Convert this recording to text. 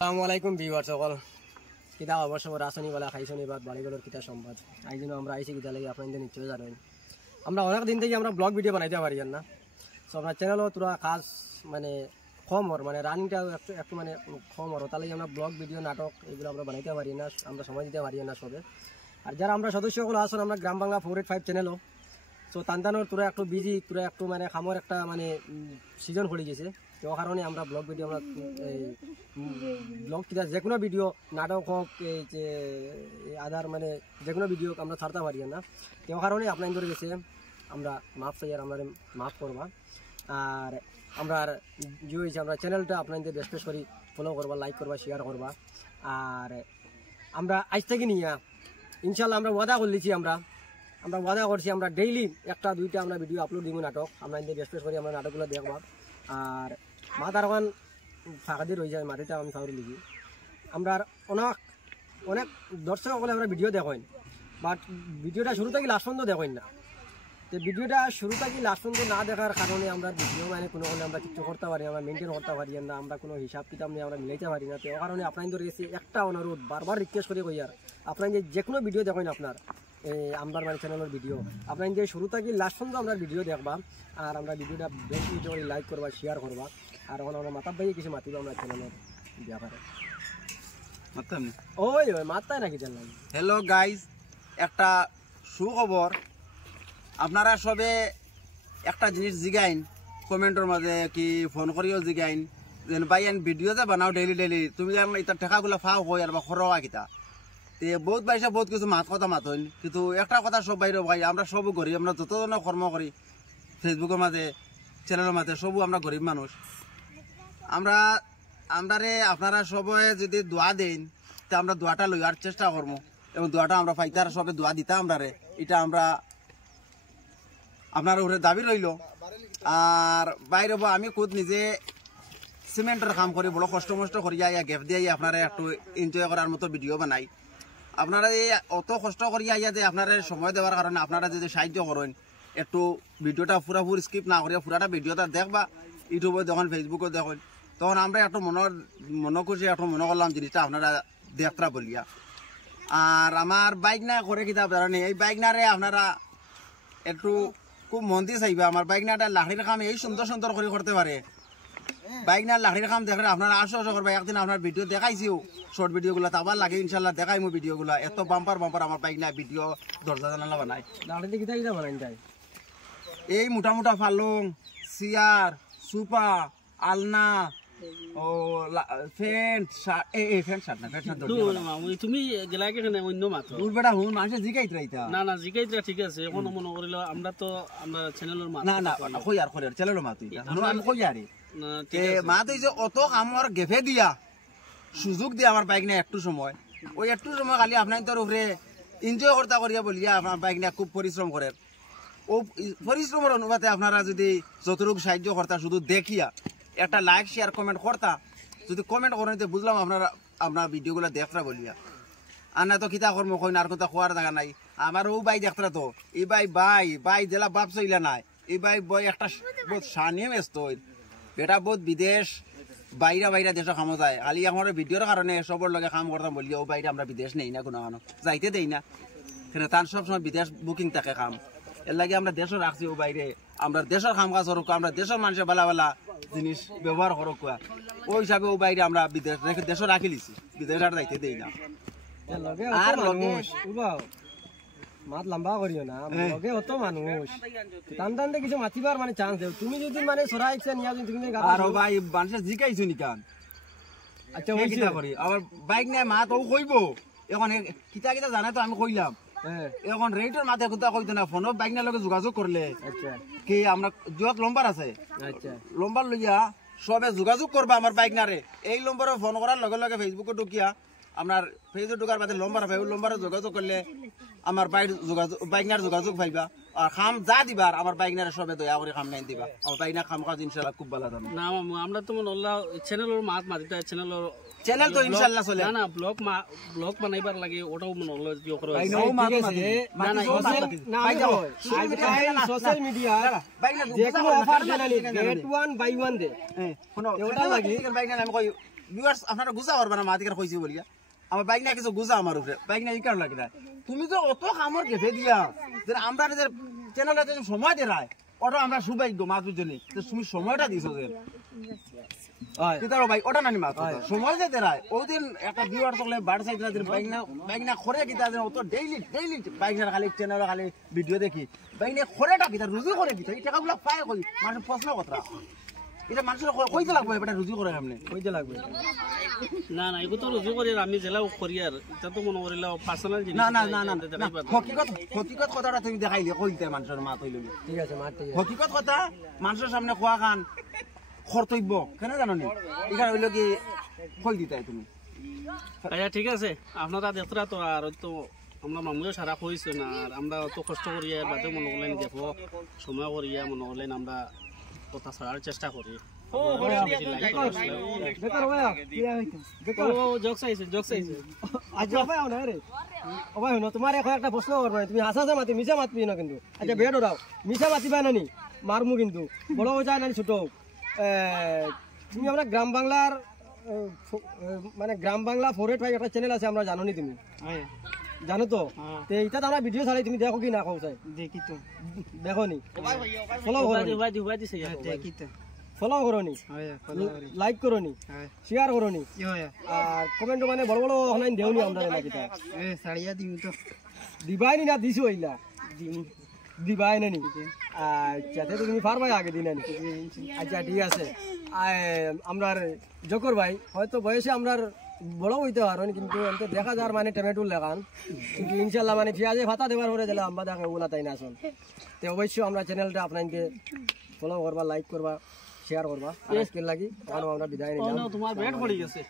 আসসালামুআলাইকুম viewers সকল কিতা অবশ্য রাসনি বলা খাইছনি বাদ বাড়িগুলোর কিতা সম্বাদ এই জন্য আমরা আইছি কিতা লাগে আপনাদের নিশ্চয় জানেন আমরা অনেক দিন থেকে আমরা ব্লগ ভিডিও বানাইতে পারি না সো আপনার চ্যানেলও তোরা কাজ মানে কম ওর মানে রানিংটা একটু মানে কম ওর তাহলে আমরা ব্লগ ভিডিও নাটক এগুলো আমরা বানাইতে পারি না আমরা সময় দিতে পারি না সবে আর যারা আমরা সদস্যগুলো আসুন আমরা গ্রাম বাংলা 485 চ্যানেলও সো তান্তানোর তোরা একটু বিজি তোরা একটু মানে খামর একটা মানে সিজন পড়ে গেছে তো কারণে আমরা ব্লগ ভিডিও আমরা ব্লগ কিনা যে কোনো ভিডিও নাটক হোক এই যে আদার মানে যে কোনো ভিডিও আমরা ছাড়তে পারি না তো কারণে আপনাদের গেছে আমরা মাফ চাই আর আমরা মাফ করবা আর আমরা যে হয়েছে আমরা চ্যানেলটা আপনাদের বেশ করি ফলো করবা লাইক করবা শেয়ার করবা আর আমরা আজ থেকে নিয়ে ইনশাল্লাহ আমরা ওয়াদা করলেছি আমরা ওয়াদা করছি আমরা ডেইলি একটা দুইটা আমরা ভিডিও আপলোড দিব নাটক আমরা বেশ করি আমরা নাটকগুলো দেখবা আর মা তার ওখান ফাঁকা দিয়ে রয়ে যায় মাটিতে আমি ফাঁকা লিখি আমরা অনেক অনেক দর্শক সকলে আমরা ভিডিও দেখেন বাট ভিডিওটা শুরু থেকে লাস্ট পর্যন্ত দেখেন না তো ভিডিওটা শুরু থেকে লাস্ট পর্যন্ত না দেখার কারণে আমরা ভিডিও মানে কোনো হলে আমরা কিছু করতে পারি আমরা মেনটেন করতে পারি না আমরা কোনো হিসাব কিতাব নিয়ে আমরা মিলাইতে পারি না তো এই কারণে আপনাদের কাছে একটা অনুরোধ বারবার রিকোয়েস্ট করে কই আর আপনার যে কোনো ভিডিও দেখেন আপনার আমার মানে চ্যানেলের ভিডিও আপনার যে শুরু থেকে লাস্ট পর্যন্ত আমরা ভিডিও দেখবা আর আমরা ভিডিওটা বেশি বেশি করে লাইক করবা শেয়ার করবা আর এখন আমরা মাথা ভাইয়ে কিছু মাতিব আমরা চ্যানেলের ব্যাপারে ওই মাথায় নাকি জানলাম। হ্যালো গাইজ, একটা সুখবর। আপনারা সবে একটা জিনিস জিগাইন কমেন্টের মাঝে কি ফোন করিও জিগাইন যেন ভাই ভিডিও যে বানাও ডেইলি তুমি এটা টেকাগুলো ফাও হয় আর বা খরোয়া কিতা তে বহুত বাইসা বহুত কিছু মাত কথা মাত হইন কিন্তু একটা কথা সব বাইরে ভাই আমরা সবও করি আমরা যত ধরনের কর্ম করি ফেসবুকের মাঝে চ্যানেলের মাঝে সবও আমরা গরিব মানুষ আমরা আপনারা সবাই যদি দোয়া দেন তা আমরা দোয়াটা লইয়ার চেষ্টা করবো এবং দোয়াটা আমরা পাইতার সবে দোয়া দিতা আমরা এটা আমরা আপনার উপরে দাবি রইল। আর বাইরে আমি খুদ নিজে সিমেন্টের কাম করি বড় কষ্ট করিয়া গ্যাপ দিয়ে আপনারা একটু এনজয় করার মতো ভিডিও বানাই আপনারা এই অত কষ্ট করিয়া যে আপনারা সময় দেওয়ার কারণে আপনারা যদি সাহায্য করেন একটু ভিডিওটা পুরাপুরি স্কিপ না করিয়া পুরাটা ভিডিওটা দেখবা ইউটিউবে দেখুন ফেসবুকে দেখুন তখন আমরা একটু মনে করছি একটু মনে করলাম জিনিসটা আপনারা দেখরা বলিয়া। আর আমার বাইক না করে কিতাব জানি এই বাইক নারে আপনারা একটু খুব মন দিয়ে চাইবা আমার বাইক নাটা লাকড়ির কাম এই সুন্দর সুন্দর করে করতে পারে বাইক না লাকড়ির কাম দেখলে আপনারা আসো করবা একদিন আপনার ভিডিও দেখাইছিও শর্ট ভিডিওগুলো তো আবার লাগে ইনশাল্লাহ দেখাই মো ভিডিওগুলো এত বাম্পার আমার বাইক না ভিডিও দরজা জানালা বানাই লাকড়িতে কিতা কিতা বানাই যায় এই মোটা পালং চেয়ার সোফা আলনা ও ফ্যান্ট শার্ট এই ফ্যান্ট শার্ট না ফ্যান্ট তুমি গেলাকে কেন অন্য মাত্র দূর বেটা হুন মানুষে জিগাইত রাইতা না জিগাইতরা ঠিক আছে এখন মনে করিল আমরা তো আমরা চ্যানেলের মাত না কই আর চ্যানেলের মাত তুই আমি কই আরে তে মা তুই যে অত আমার গেফে দিয়া সুযোগ দিয়ে আমার বাইক না একটু সময় ওই একটু সময় খালি আপনার তোর উপরে এনজয় করতে করিয়া বলিয়া আপনার বাইক না খুব পরিশ্রম করে ও পরিশ্রমের অনুপাতে আপনারা যদি যতটুকু সাহায্য করতা শুধু দেখিয়া একটা লাইক শেয়ার কমেন্ট করতা যদি কমেন্ট করেন বুঝলাম আপনার ভিডিওগুলো দেখরা বলিয়া আর না তো কিতা কর্ম কই না আর কথা খোয়ার জায়গা নাই আমার ও ভাই দেখরা তো এই ভাই জেলা বাপ চইলা নাই এই ভাই বই একটা বহুত সানিয়ে ব্যস্ত বেটা বহুত বিদেশ বাইরা দেশে কামো যায় খালি আমার ভিডিওর কারণে সবর লগে কাম করতাম বলিয়া ও বাইরে আমরা বিদেশ নেই না কোনো যাইতে দেই না সেখানে তার সবসময় বিদেশ বুকিং থাকে কাম এর লাগে আমরা দেশও রাখছি ও বাইরে আমরা দেশের কাম কাজ করুক আমরা দেশের মানুষের বালা জিনিস ব্যবহার করুক ওই হিসাবে ও বাইরে আমরা বিদেশ দেশও রাখি লিছি বিদেশ আর যাইতে দেই না আর মাত লম্বা করিও না লগে অত মানুষ টান কিছু মাতিবার মানে চান্স দেও তুমি যদি মানে সরাই ইচ্ছা নিয়া তুমি আর ভাই মানুষের জিকাইছো নিকান আচ্ছা ওই কিতা করি আবার বাইক নাই মা তো কইবো এখন কিতা জানা তো আমি কইলাম এখন রেটের মাথা কথা কইতো না ফোন বাইক না লগে যোগাযোগ করলে আচ্ছা কি আমরা যত লম্বার আছে আচ্ছা লম্বার লইয়া সবে যোগাযোগ করবা আমার বাইক নারে এই লম্বারে ফোন করার লগে লগে ফেসবুকে ঢুকিয়া আপনার ফেসবুক ঢুকার বাদে লম্বার পাই ওই লম্বারে যোগাযোগ করলে আমার বাইক নার যোগাযোগ পাইবা আর খাম যা দিবার আমার বাইক নারে সবে দয়া করে খাম নাই দিবা আমার বাইক না খাম কাজ ইনশাআল্লাহ খুব ভালো জানো না আমরা তো মনে আল্লাহ চ্যানেলের মাতিতা চ্যানেল তো ইনশাআল্লাহ চলে না ব্লগ বানাইবার লাগে ওটাও মনে হলো দিও করো সোশ্যাল মিডিয়া যে কোনো অফার জানালি গেট 1 বাই 1 দে শুনো ওটা লাগি বাইক না আমি কই ভিউয়ার্স আপনারা গুছা পারবা না মাতিকার কইছি বলিয়া আমার বাইক না কিছু গুছা আমার উপরে বাইক না এই কারণ লাগে না তুমি তো অত কামর গেফে দিয়া যে আমরা নিজের চ্যানেলে যে সময় দেরায় ওটা আমরা সৌভাগ্য মাতুর জন্য তুমি সময়টা দিছো যে হয় কিতারো ভাই ওটা নানি মাত সময় যে দেরায় ওদিন একটা ভিউয়ার সকলে বাড় সাইড না বাইক না খরে কিতা যে অত ডেইলি বাইক না খালি চ্যানেলে খালি ভিডিও দেখি বাইক না খরেটা কিতা রুজি করে কিতা এই টাকাগুলো পায় কই মানুষ প্রশ্ন কথা এটা মানুষের কইতে লাগবে এটা রুজি করে সামনে কইতে লাগবে না না এগুলো তো রুজু করি আর আমি জেলাও করি আর এটা তো মনে করিলে পার্সোনাল জিনিস না না না না হকিকত কথাটা তুমি দেখাইলে কইতে মানুষের মাত হইল ঠিক আছে মার ঠিক আছে হকিকত কথা মানুষের সামনে খোয়া খান কর্তব্য কেন জানো নি এখানে হইলো কি কই দিতাই তুমি আচ্ছা ঠিক আছে আপনারা দেখরা তো আর তো আমরা মামুও সারা কইছো না আর আমরা তো কষ্ট করি আর বাদে মনে করলেন দেখো সময় করিয়া মনে করলেন আমরা কথা ছাড়ার চেষ্টা করি বেকার ভাইয়া বেকার জোকস আইছে আচ্ছা ভাই না রে ও ভাই না তোমার এখন একটা প্রশ্ন করব তুমি হাসা মাতি মিছা মাতবি না কিন্তু আচ্ছা বেড ওরাও মিছা মাতিবা নানি মারমু কিন্তু বড় হয়ে যায় নানি ছোট তুমি আমরা গ্রাম বাংলার মানে গ্রাম বাংলা 485 একটা চ্যানেল আছে আমরা জানো নি তুমি জানো তো এইটা আমরা ভিডিও ছাড়াই তুমি দেখো কি না কও চাই দেখি তো দেখো নি ফলো করো উবাই দিছে দেখি তো ফলো করো নি লাইক করো নি শেয়ার করো নি আর কমেন্ট মানে বড় বড় অনলাইন দেওনি আমরা নাকি তা সাড়িয়া দিম তো দিবাই নি না দিছো হইলা দিবাই না নি আচ্ছা তো তুমি পারবাই আগে দিন নি আচ্ছা ঠিক আছে আমরার জকর ভাই হয়তো বয়সে আমরার বড় হইতে পারেন কিন্তু এমনি দেখা যার মানে টমেটো লাগান কিন্তু ইনশাল্লাহ মানে পেঁয়াজে ভাতা দেওয়ার পরে দিলে আমরা দেখা ওগুলা তাই না আসুন তো অবশ্যই আমরা চ্যানেলটা আপনাকে ফলো করবা লাইক করবা শেয়ার করবা আর আজকের লাগি আমরা বিদায় নিলাম তোমার ব্যাট পড়ে গেছে